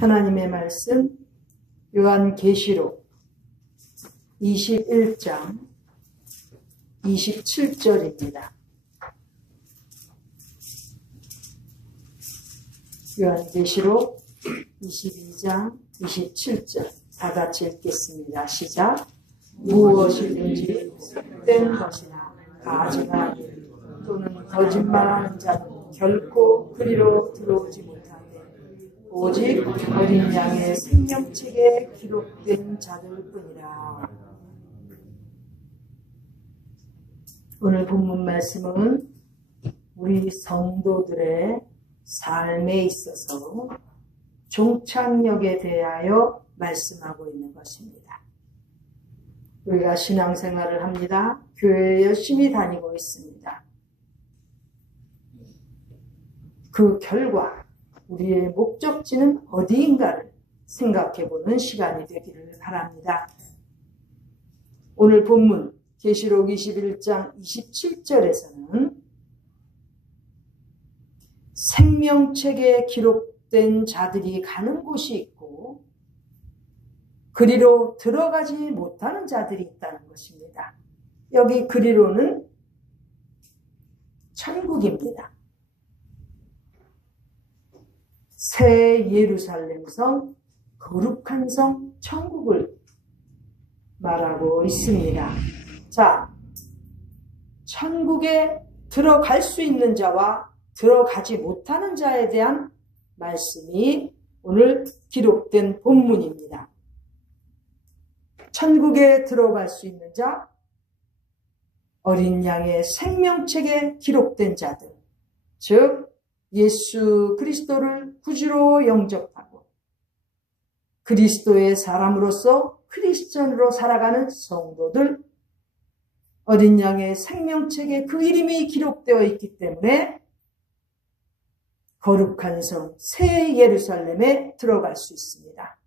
하나님의 말씀 요한계시록 21장 27절입니다. 요한계시록 22장 27절 다 같이 읽겠습니다. 시작. 무엇이든지 된 것이나 가증한 또는 거짓말하는 자는 결코 그리로 들어오지 못하되 오직 어린 양의 생명책에 기록된 자들 뿐이라. 오늘 본문 말씀은 우리 성도들의 삶에 있어서 종착역에 대하여 말씀하고 있는 것입니다. 우리가 신앙생활을 합니다. 교회에 열심히 다니고 있습니다. 그 결과 우리의 목적지는 어디인가를 생각해보는 시간이 되기를 바랍니다. 오늘 본문 계시록 21장 27절에서는 생명책에 기록된 자들이 가는 곳이 있고 그리로 들어가지 못하는 자들이 있다는 것입니다. 여기 그리로는 천국입니다. 새 예루살렘 성, 거룩한 성, 천국을 말하고 있습니다. 자, 천국에 들어갈 수 있는 자와 들어가지 못하는 자에 대한 말씀이 오늘 기록된 본문입니다. 천국에 들어갈 수 있는 자, 어린 양의 생명책에 기록된 자들, 즉 예수 그리스도를 구주로 영접하고 그리스도의 사람으로서 크리스천으로 살아가는 성도들, 어린 양의 생명책에 그 이름이 기록되어 있기 때문에 거룩한 성 새 예루살렘에 들어갈 수 있습니다.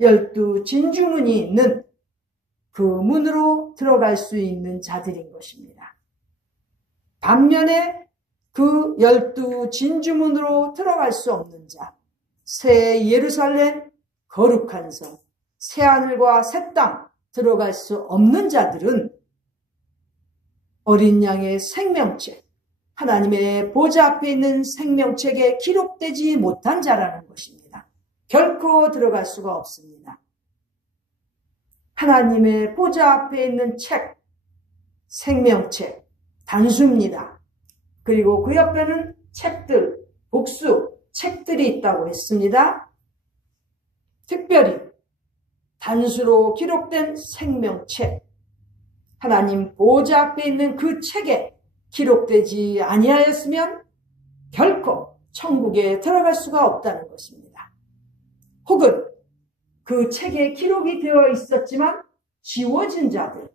12 진주문이 있는 그 문으로 들어갈 수 있는 자들인 것입니다. 반면에 그 12 진주문으로 들어갈 수 없는 자, 새 예루살렘 거룩한 성, 새 하늘과 새 땅 들어갈 수 없는 자들은 어린 양의 생명책, 하나님의 보좌 앞에 있는 생명책에 기록되지 못한 자라는 것입니다. 결코 들어갈 수가 없습니다. 하나님의 보좌 앞에 있는 책, 생명책, 단수입니다. 그리고 그 옆에는 책들, 복수, 책들이 있다고 했습니다. 특별히 단수로 기록된 생명책, 하나님 보좌 앞에 있는 그 책에 기록되지 아니하였으면 결코 천국에 들어갈 수가 없다는 것입니다. 혹은 그 책에 기록이 되어 있었지만 지워진 자들,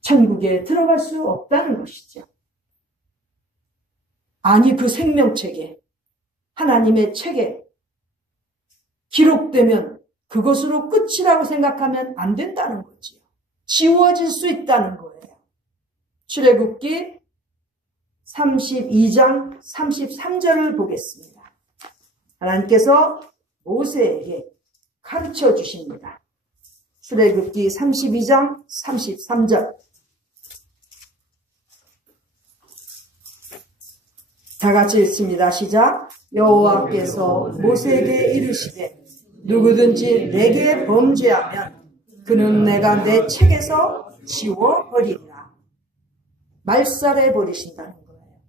천국에 들어갈 수 없다는 것이죠. 아니, 그 생명책에, 하나님의 책에 기록되면 그것으로 끝이라고 생각하면 안 된다는 거지요. 지워질 수 있다는 거예요. 출애굽기 32장 33절을 보겠습니다. 하나님께서 모세에게 가르쳐 주십니다. 출애굽기 32장 33절. 다 같이 읽습니다. 시작. 여호와께서 모세에게 이르시되 누구든지 내게 범죄하면 그는 내가 내 책에서 지워버리리라. 말살해 버리신다는 거예요.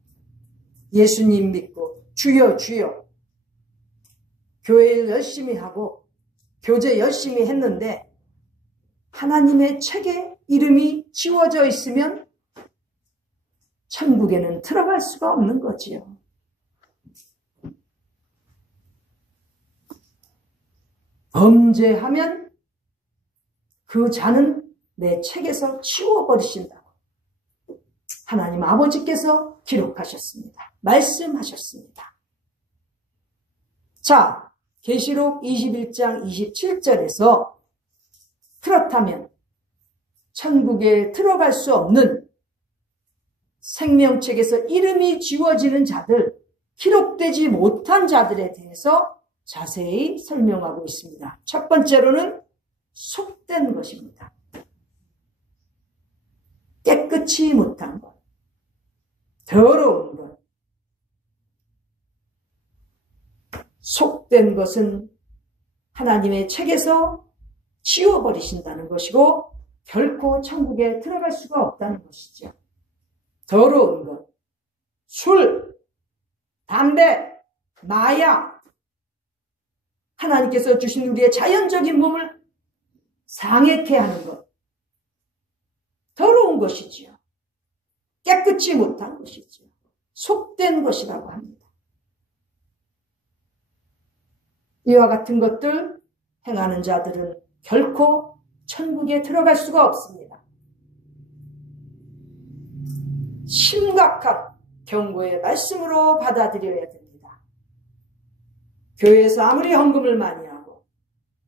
예수님 믿고 주여 주여 교회를 열심히 하고 교제 열심히 했는데 하나님의 책에 이름이 지워져 있으면 천국에는 들어갈 수가 없는 거지요. 범죄하면 그 자는 내 책에서 지워버리신다고 하나님 아버지께서 기록하셨습니다. 말씀하셨습니다. 자, 계시록 21장 27절에서 그렇다면 천국에 들어갈 수 없는 생명책에서 이름이 지워지는 자들, 기록되지 못한 자들에 대해서 자세히 설명하고 있습니다. 첫 번째로는 속된 것입니다. 깨끗이 못한 것, 더러운 것. 속된 것은 하나님의 책에서 지워버리신다는 것이고 결코 천국에 들어갈 수가 없다는 것이죠. 더러운 것, 술, 담배, 마약, 하나님께서 주신 우리의 자연적인 몸을 상하게 하는 것, 더러운 것이지요. 깨끗이 못한 것이지요. 속된 것이라고 합니다. 이와 같은 것들 행하는 자들은 결코 천국에 들어갈 수가 없습니다. 심각한 경고의 말씀으로 받아들여야 됩니다. 교회에서 아무리 헌금을 많이 하고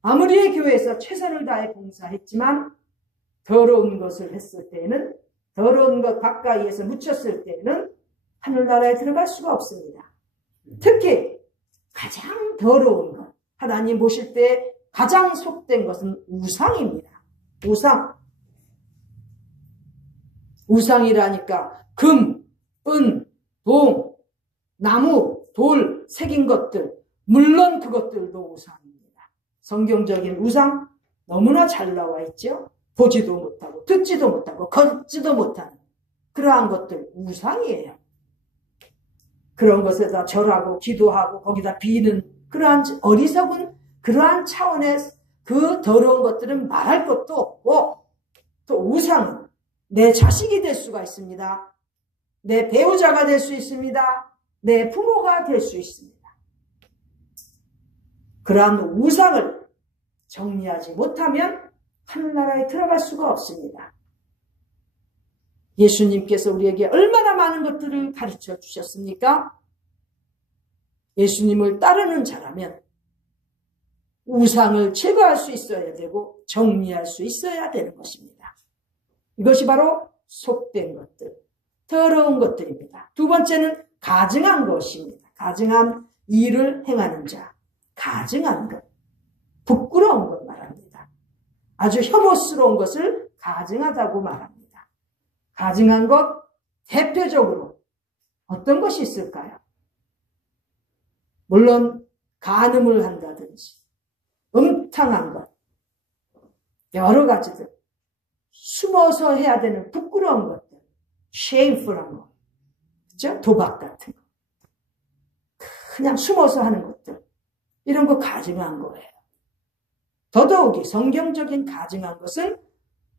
아무리 교회에서 최선을 다해 봉사했지만 더러운 것을 했을 때에는, 더러운 것 가까이에서 묻혔을 때에는 하늘나라에 들어갈 수가 없습니다. 특히 가장 더러운 것, 하나님 보실 때 가장 속된 것은 우상입니다. 우상. 우상이라니까 금, 은, 동, 나무, 돌, 새긴 것들, 물론 그것들도 우상입니다. 성경적인 우상 너무나 잘 나와 있죠. 보지도 못하고 듣지도 못하고 걷지도 못하는 그러한 것들 우상이에요. 그런 것에다 절하고 기도하고 거기다 비는 그러한 어리석은 그러한 차원의 그 더러운 것들은 말할 것도 없고, 또 우상은 내 자식이 될 수가 있습니다. 내 배우자가 될 수 있습니다. 내 부모가 될 수 있습니다. 그러한 우상을 정리하지 못하면 하늘나라에 들어갈 수가 없습니다. 예수님께서 우리에게 얼마나 많은 것들을 가르쳐 주셨습니까? 예수님을 따르는 자라면 우상을 제거할 수 있어야 되고 정리할 수 있어야 되는 것입니다. 이것이 바로 속된 것들, 더러운 것들입니다. 두 번째는 가증한 것입니다. 가증한 일을 행하는 자, 가증한 것, 부끄러운 것 말합니다. 아주 혐오스러운 것을 가증하다고 말합니다. 가증한 것, 대표적으로 어떤 것이 있을까요? 물론 간음을 한다든지 음탕한 것, 여러 가지들, 숨어서 해야 되는 부끄러운 것들, shameful한 것, 그렇죠? 도박 같은 거, 그냥 숨어서 하는 것들, 이런 거 가증한 거예요. 더더욱이 성경적인 가증한 것은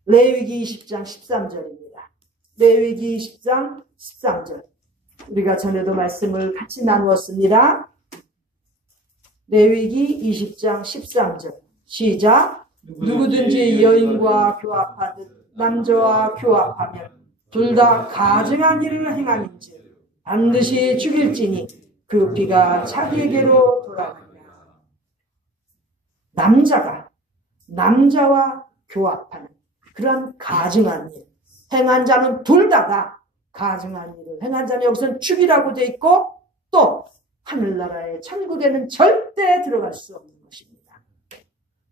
레위기 20장 13절입니다. 레위기 20장 13절. 우리가 전에도 말씀을 같이 나누었습니다. 레위기 20장 13절. 시작. 누구든지 여인과 교합하듯 남자와 교합하면 둘 다 가증한 일을 행함인지 반드시 죽일지니 그 피가 자기에게로 돌아가냐. 남자와 교합하는 그런 가증한 일 행한 자는 둘 다가 가증한 일을 행한 자는 여기서는 죽이라고 돼 있고, 또 하늘나라의 천국에는 절대 들어갈 수 없는 것입니다.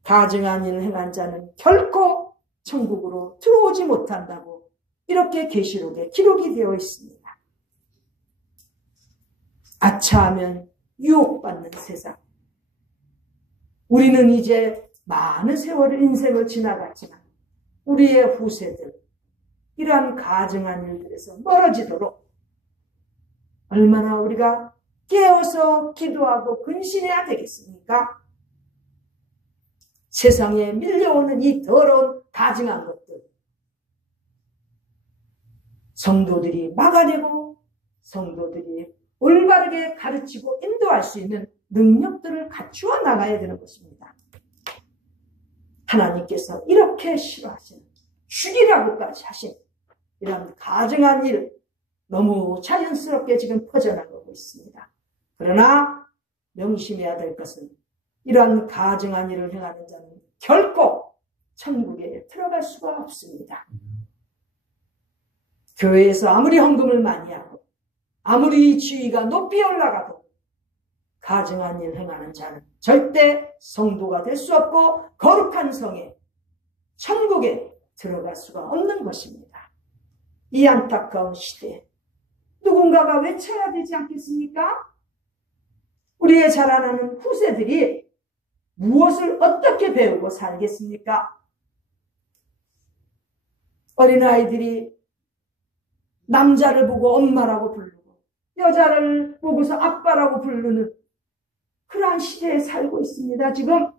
가증한 일을 행한 자는 결코 천국으로 들어오지 못한다고 이렇게 계시록에 기록이 되어 있습니다. 아차하면 유혹받는 세상. 우리는 이제 많은 세월을 인생을 지나갔지만 우리의 후세들 이러한 가증한 일들에서 멀어지도록 얼마나 우리가 깨어서 기도하고 근신해야 되겠습니까? 세상에 밀려오는 이 더러운 가증한 것들, 성도들이 막아내고 성도들이 올바르게 가르치고 인도할 수 있는 능력들을 갖추어 나가야 되는 것입니다. 하나님께서 이렇게 싫어하시는, 죽이라고까지 하신 이런 가증한 일 너무 자연스럽게 지금 퍼져나가고 있습니다. 그러나 명심해야 될 것은 이런 가증한 일을 행하는 자는 결코 천국에 들어갈 수가 없습니다. 교회에서 아무리 헌금을 많이 하고 아무리 지위가 높이 올라가도 가증한 일 행하는 자는 절대 성도가 될 수 없고 거룩한 성에, 천국에 들어갈 수가 없는 것입니다. 이 안타까운 시대에 누군가가 외쳐야 되지 않겠습니까? 우리의 자라나는 후세들이 무엇을 어떻게 배우고 살겠습니까? 어린아이들이 남자를 보고 엄마라고 부르고 여자를 보고서 아빠라고 부르는 그러한 시대에 살고 있습니다. 지금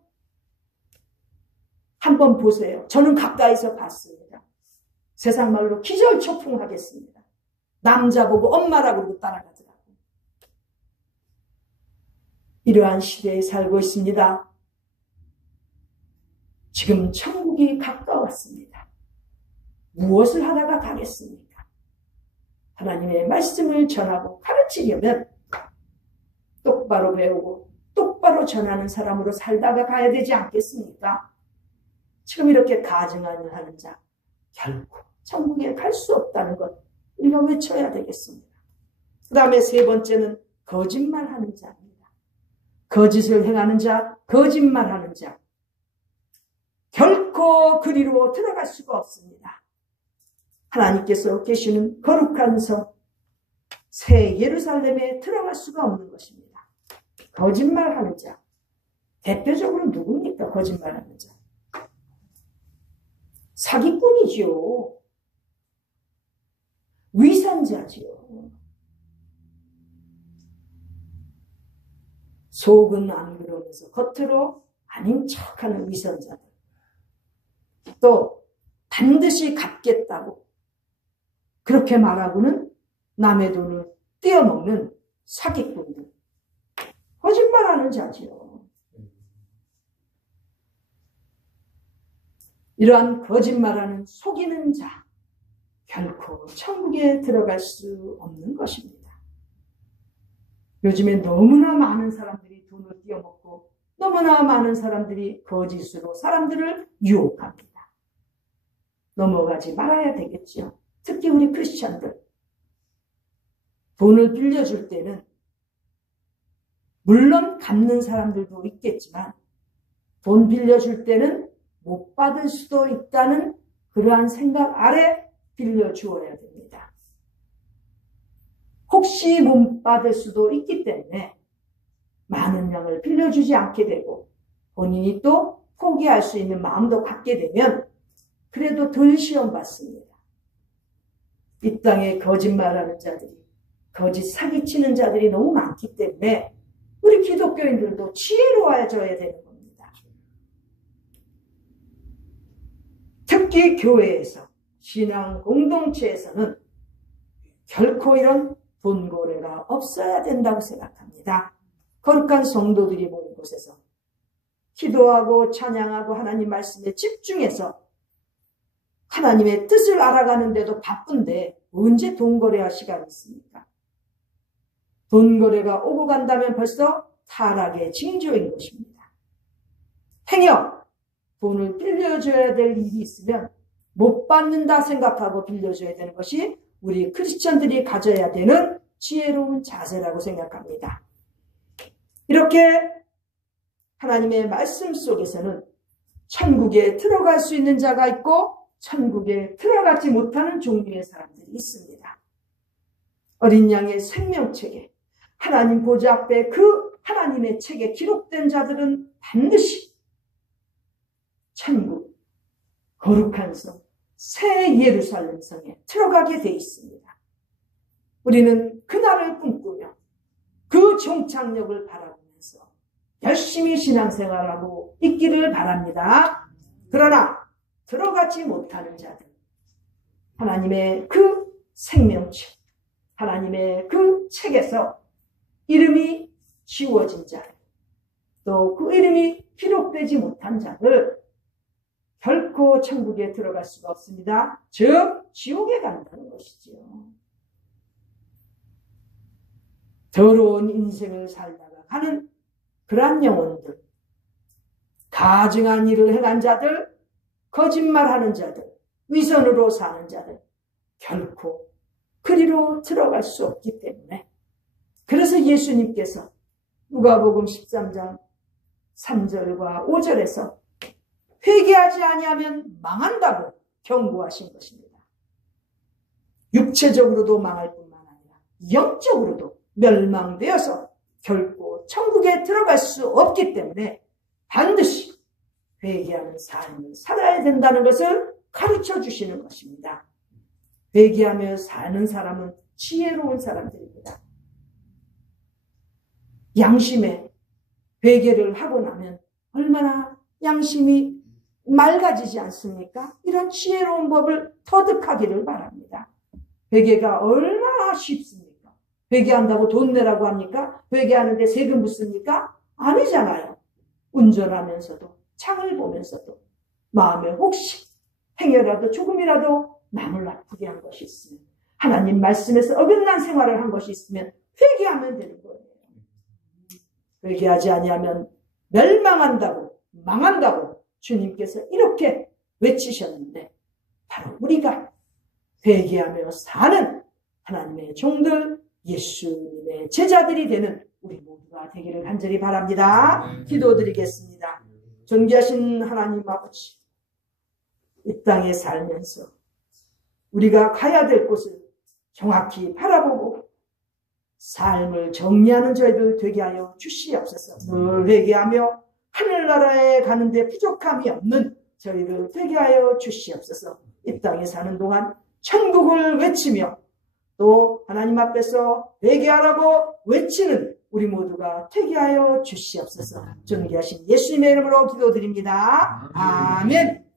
한번 보세요. 저는 가까이서 봤습니다. 세상 말로 기절초풍하겠습니다. 남자 보고 엄마라고 그러고 따라가더라고요. 이러한 시대에 살고 있습니다. 지금 천국이 가까웠습니다. 무엇을 하다가 가겠습니까? 하나님의 말씀을 전하고 가르치려면 똑바로 배우고 똑바로 전하는 사람으로 살다가 가야 되지 않겠습니까? 지금 이렇게 가증하는 하는 자 결코 천국에 갈 수 없다는 것 우리가 외쳐야 되겠습니다. 그 다음에 세 번째는 거짓말하는 자입니다. 거짓을 행하는 자, 거짓말하는 자 결코 그리로 들어갈 수가 없습니다. 하나님께서 계시는 거룩한 성, 새 예루살렘에 들어갈 수가 없는 것입니다. 거짓말하는 자, 대표적으로 누굽니까? 거짓말하는 자. 사기꾼이지요. 위선자지요. 속은 안 그러면서 겉으로 아닌 척하는 위선자들. 또 반드시 갚겠다고 그렇게 말하고는 남의 돈을 떼어먹는 사기꾼들. 거짓말하는 자지요. 이러한 거짓말하는 속이는 자 결코 천국에 들어갈 수 없는 것입니다. 요즘에 너무나 많은 사람들이 돈을 떼어먹고 너무나 많은 사람들이 거짓으로 사람들을 유혹합니다. 넘어가지 말아야 되겠죠. 특히 우리 크리스천들 돈을 빌려줄 때는 물론 갚는 사람들도 있겠지만 돈 빌려줄 때는 못 받을 수도 있다는 그러한 생각 아래 빌려주어야 됩니다. 혹시 못 받을 수도 있기 때문에 많은 양을 빌려주지 않게 되고 본인이 또 포기할 수 있는 마음도 갖게 되면 그래도 덜 시험받습니다. 이 땅에 거짓말하는 자들이, 거짓 사기치는 자들이 너무 많기 때문에 우리 기독교인들도 지혜로워져야 되는 겁니다. 특히 교회에서, 신앙 공동체에서는 결코 이런 돈고래가 없어야 된다고 생각합니다. 거룩한 성도들이 모인 곳에서 기도하고 찬양하고 하나님 말씀에 집중해서 하나님의 뜻을 알아가는데도 바쁜데 언제 돈거래할 시간이 있습니까? 돈거래가 오고 간다면 벌써 타락의 징조인 것입니다. 행여 돈을 빌려줘야 될 일이 있으면 못 받는다 생각하고 빌려줘야 되는 것이 우리 크리스천들이 가져야 되는 지혜로운 자세라고 생각합니다. 이렇게 하나님의 말씀 속에서는 천국에 들어갈 수 있는 자가 있고 천국에 들어가지 못하는 종류의 사람들이 있습니다. 어린 양의 생명책에 하나님 보좌 앞에 그 하나님의 책에 기록된 자들은 반드시 천국, 거룩한 성, 새 예루살렘 성에 들어가게 돼 있습니다. 우리는 그날을 꿈꾸며 그 종착역을 바라보면서 열심히 신앙생활하고 있기를 바랍니다. 그러나 들어가지 못하는 자들, 하나님의 그 생명책, 하나님의 그 책에서 이름이 지워진 자들, 또 그 이름이 기록되지 못한 자들 결코 천국에 들어갈 수가 없습니다. 즉 지옥에 간다는 것이지요. 더러운 인생을 살다가 가는 그러한 영혼들, 가증한 일을 행한 자들, 거짓말하는 자들, 위선으로 사는 자들 결코 그리로 들어갈 수 없기 때문에, 그래서 예수님께서 누가복음 13장 3절과 5절에서 회개하지 아니하면 망한다고 경고하신 것입니다. 육체적으로도 망할 뿐만 아니라 영적으로도 멸망되어서 결코 천국에 들어갈 수 없기 때문에 반드시 회개하는 삶을 살아야 된다는 것을 가르쳐 주시는 것입니다. 회개하며 사는 사람은 지혜로운 사람들입니다. 양심에 회개를 하고 나면 얼마나 양심이 맑아지지 않습니까? 이런 지혜로운 법을 터득하기를 바랍니다. 회개가 얼마나 쉽습니까? 회개한다고 돈 내라고 합니까? 회개하는데 세금 묻습니까? 아니잖아요. 운전하면서도, 창을 보면서도 마음에 혹시 행여라도 조금이라도 남을 아프게 한 것이 있으면, 하나님 말씀에서 어긋난 생활을 한 것이 있으면 회개하면 되는 거예요. 회개하지 아니하면 멸망한다고, 망한다고 주님께서 이렇게 외치셨는데, 바로 우리가 회개하며 사는 하나님의 종들, 예수님의 제자들이 되는 우리 모두가 되기를 간절히 바랍니다. 기도드리겠습니다. 존귀하신 하나님 아버지, 이 땅에 살면서 우리가 가야 될 곳을 정확히 바라보고 삶을 정리하는 저희들 되게 하여 주시옵소서. 늘 회개하며 하늘나라에 가는데 부족함이 없는 저희들 되게 하여 주시옵소서. 이 땅에 사는 동안 천국을 외치며 또 하나님 앞에서 회개하라고 외치는 우리 모두가 되게 하여 주시옵소서. 존귀하신 예수님의 이름으로 기도드립니다. 아멘.